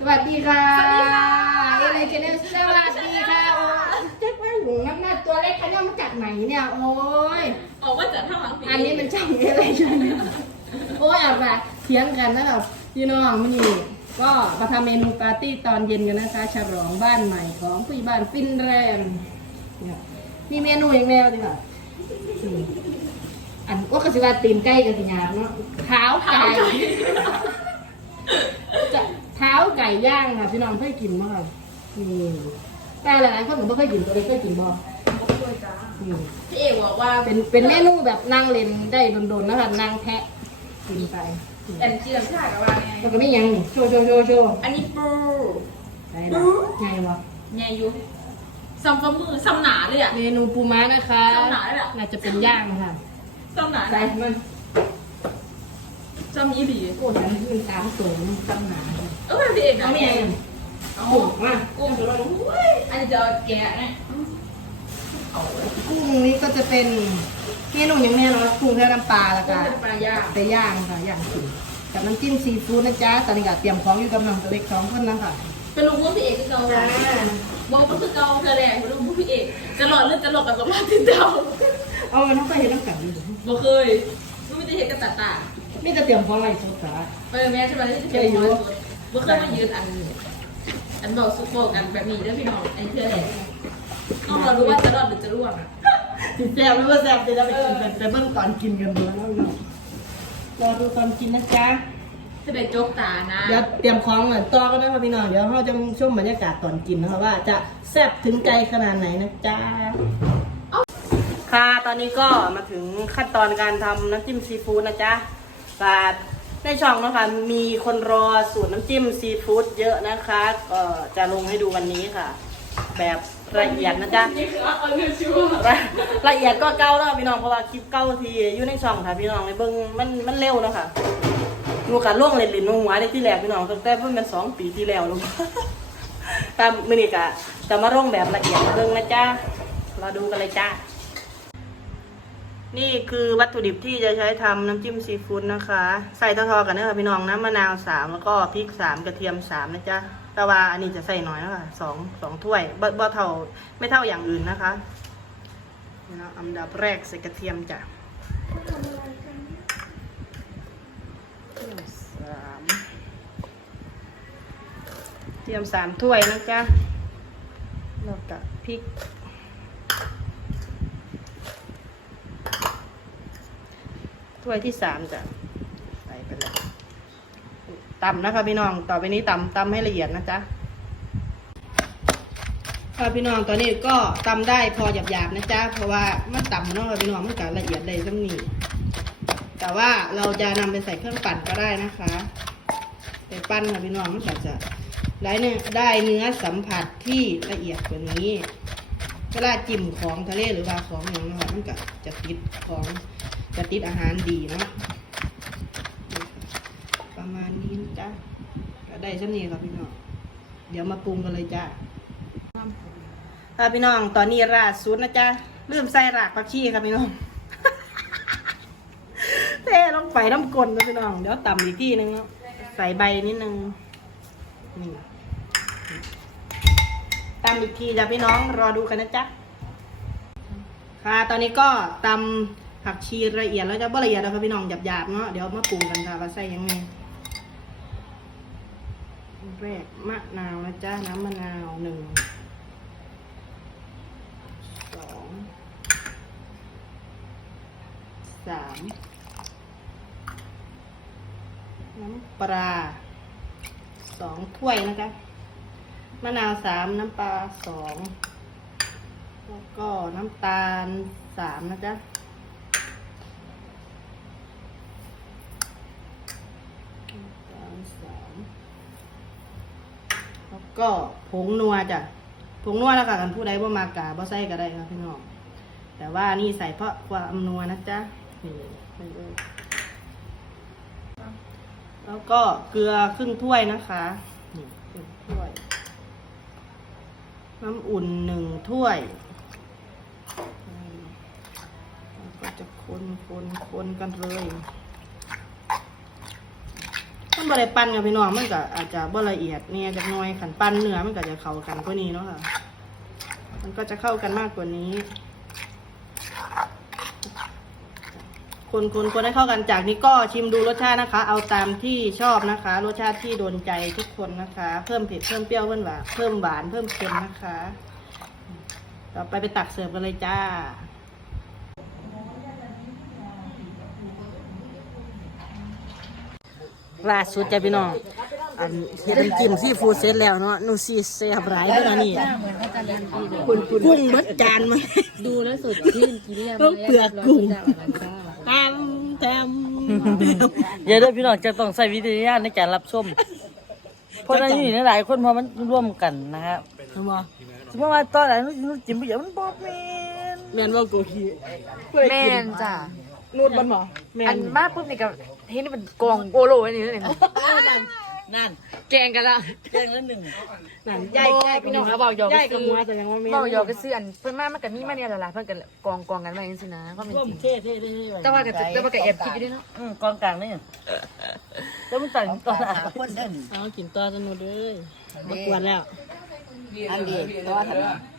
สวัสดีค่ะสวัสดีค่ะเอเลเจเนสสวัสดีค่ะโอ้เจ๊กว่าหูน้ำหน้าตัวเล็กขยันมาจากไหนเนี่ยโอ้ยออกมาจากข้างหลังผีอันนี้มันช่างเอเลเจเนสโอ้ยเอาไปเถียงกันนะครับพี่น้องมันนี่ก็มาทำเมนูปาร์ตี้ตอนเย็นกันนะคะฉลองบ้านใหม่ของผู้ใหญ่บ้านฟินแรมเนี่ยมีเมนูอย่างแนวดีกว่าอืมอันก็กสิว่าตีนไก่กับสิยามเนาะเท้าไก่จะเท้า ไก่ย่างค่ะพี่น้องเคยกินบ้างนี่แต่หลายๆคนผมไม่เคยกินตัวเล็กเคยกินบ่นี่พี่เอกบอกว่าเป็นเป็นเมนูแบบนั่งเล่นได้โดนๆนะคะนั่งแทะกินไปแอนจีน้ำชากับว่าไงแล้วก็ไม่ยังนี่โชว์โชว์โชว์โชว์อันนี้ปูได้ละไงวะไงยูซัมฟ้ามือซัมหนาเลยอะเมนูปูม้านะคะทำหนาได้เหรอน่าจะเป็นย่างค่ะซัมหนาใส่มันซัมยี่หลีโอ้ยอันนี้มันตามสูงตำหนาเออ พี่เอกนะเอาไม่ยังเอากุ้งมากุ้งอันนี้จะแกะนะกุ้งนี้ก็จะเป็นเมนูอย่างแน่นอนกุ้งแค่น้ำปลาละกุ้งค่ะเป็นปลาย่างไปย่างค่ะย่างกินกับน้ำจิ้มซีฟู้ดนะจ๊ะตอนนี้ก็เตรียมของอยู่กับน้องตัวเล็กสองคนนะค่ะเป็นลูกพี่เอกคือเกาบอกว่าคือเกาเธอแหละเป็นลูกมือพี่เอกจะหลอดเลือดจะหลอดกับสมภาพติดเดาเอามันต้องไปเห็นน้ำกันดิบ่เคยลูกไม่ได้เห็นกันตาตานี่จะเตรียมของอะไรสดสาเออแม่ใช่ไหมที่จะเป็นคนบ่ เคยมายืนอันอันบอกซุปโปกันแบบนี้เด้อพี่น้องอันนี้คืออะไรต้องเรารู้ว่าจะรอดหรือจะร่วงอะติดแซ่บหรือว่าแซ่บจะได้ไปกินกันไปเบิ่งตอนกินกันดูแล้วเนาะรอดูตอนกินนะจ๊ะจะเป็นโจ๊กตานะเดี๋ยวเตรียมของเหมือนต่อกันนะคะพี่น้องเดี๋ยวเราจะชมบรรยากาศตอนกินนะคะว่าจะแซ่บถึงใจขนาดไหนนะจ๊ะค่ะตอนนี้ก็มาถึงขั้นตอนการทำน้ำจิ้มซีฟู้ดนะจ๊ะแต่ ในช่องนะคะมีคนรอสูตรน้ำจิ้มซีฟู้ดเยอะนะคะก็จะลงให้ดูวันนี้ค่ะ แบบละเอียดนะจ๊ะนี่คือเอาเงินชัวละละเอียดก็เก้าแล้วพี่น้องเพราะว่าคลิปเก้าทีอยู่ในช่องค่ะพี่น้องในเบิ้งมันมันเร็วเนาะค่ะหนูกัล่วงเล่นลินลงหัวได้ที่แรกพี่น้องตั้งแต่เพิ่งเป็นสองปีที่แล้วลงตามมือนี่กะจะมาร่งแบบละเอียดเบิ้งนะจ๊ะเราดูกันเลยจ้า นี่คือวัตถุดิบที่จะใช้ทำน้ำจิ้มซีฟู้ดนะคะ ใส่ทอๆกันนะคะพี่น้องน้ำมะนาวสามแล้วก็พริกสามกระเทียมสามนะจ๊ะแต่ว่าอันนี้จะใส่น้อยนะคะสองสองถ้วยบ่บ่เท่าไม่เท่าอย่างอื่นนะคะแล้วอันดับแรกใส่กระเทียมจ้ะเทียมสามเทียมสามถ้วยนะจ๊ะแล้วก็พริก ถ้วยที่สามจ้ะใส่ไปเลยตำนะคะพี่น้องต่อไปนี้ตำตำให้ละเอียดนะจ๊ะค่ะพี่น้องตอนนี้ก็ตำได้พอหยาบๆนะจ๊ะเพราะว่ามันตำเนาะพี่น้องมันก็ละเอียดได้สักนี้แต่ว่าเราจะนำไปใส่เครื่องปั่นก็ได้นะคะไปปั้นค่ะพี่น้องมันก็จะได้เนื้อได้เนื้อสัมผัสที่ละเอียดกว่านี้ วลาจิ้มของทะเลหรือว่าของอย่างนะคะมันก็จะติดของจะติดอาหารดีเนาะประมาณนี้นะจ๊ะก็ได้สักนี้ครับพี่น้องเดี๋ยวมาปรุงกันเลยจ้าค่ะพี่น้องตอนนี้ราดซุดนะจ๊ะลืมใส่รากผักชีครับพี่น้องเท่ลงไปน้ำกลนนะพี่น้อง เดี๋ยวต่ำอีกที่นึงใส่ใบนิดนึงนี่ ตำอีกทีจ้ะพี่น้องรอดูกันนะจ๊ะค่ะ ตอนนี้ก็ตำผักชีละเอียดแล้วจะบ่ละเอียดแล้วครับพี่น้องหยาบๆเนาะเดี๋ยวมาปรุงกันค่ะว่าใส่ยังไงแรกมะนาวนะจ๊ะน้ำมะนาวหนึ่งสองสามน้ำปลาสองถ้วยนะคะ มะนาวสามน้ำปลาสองแล้วก็น้ำตาลสามนะจ๊ะน้ำตาลสามแล้วก็ผงนัวจ้ะผงนัวแล้วกันผู้ใดบ่มากาบ่ใส่ก็ได้ค่ะพี่น้องแต่ว่านี่ใส่เพราะความนัวนะจ๊ะนี่แล้วก็เกลือครึ่งถ้วยนะคะนี่ครึ่งถ้ว น้ำอุ่นหนึ่งถ้วยก็จะคนคนคนกันเลยมันบริปั้นกับพี่น้องมันก็อาจจะบ่ละเอียดเนี่ยจักน้อยขันปั้นเนื้อมันก็จะเข้ากันกว่านี้เนาะค่ะ มันก็จะเข้ากันมากกว่านี้ คนคนคนให้เข้ากันจากนี้ก็ชิมดูรสชาตินะคะ เอาตามที่ชอบนะคะ รสชาติที่โดนใจทุกคนนะคะ เพิ่มเผ็ดเพิ่มเปรี้ยวเพิ่มหวานเพิ่มหวานเพิ่มเค็มนะคะ ต่อไปไปตักเสิร์ฟกันเลยจ้าล่าสุดจ้ะพี่น้องอันเฮ็ดน้ำจิ้มซีฟู้ดเสร็จแล้วเนาะหนูซีเสียบหลายเด้อนะนี่กุ้งเบิดจานมาดูแล้วสดชื่นกินแล้วต้องเปลือกกุ้งแทมแทมอย่าเด้อพี่น้องจะต้องใส่วิจารณญาณในการรับชม เพราะนั้นอยู่ในหลายคนเพอมันร่วมกันนะครับทำไมสมมติว่าตอนไหนนู้นจิ้มไปเยอะมันบอกแมนแมนว่าโกฮีแม่นจ้ะนูดบันหมอแมอันนมากปุ๊บนี่กับเฮ้ยนี่เป็นกองโอโลอันนี้เลยนั่น แกงกันละเรื่องละหนึ่งนั่นย่ายย่ายพี่น้องเขาบอกหยอกย่ายกับมัวแต่ยังว่าแม่นบอกหยอกก็ซื้ออันเพิ่นมามันก็มีมาเนี่ยหลายๆเพิ่นก็กองกองกันมาจังซี่นะก็เป็นร่วมจริงเท่เท่เท่เท่แต่ว่าก็แต่ว่าก็แอบคิดอยู่ด้วยเนาะอืมกองกลางนี่แล้วมันต่างตอนไหนเอากินต่อสนุกเลยมากวนแล้วอันเดียวตัวทำ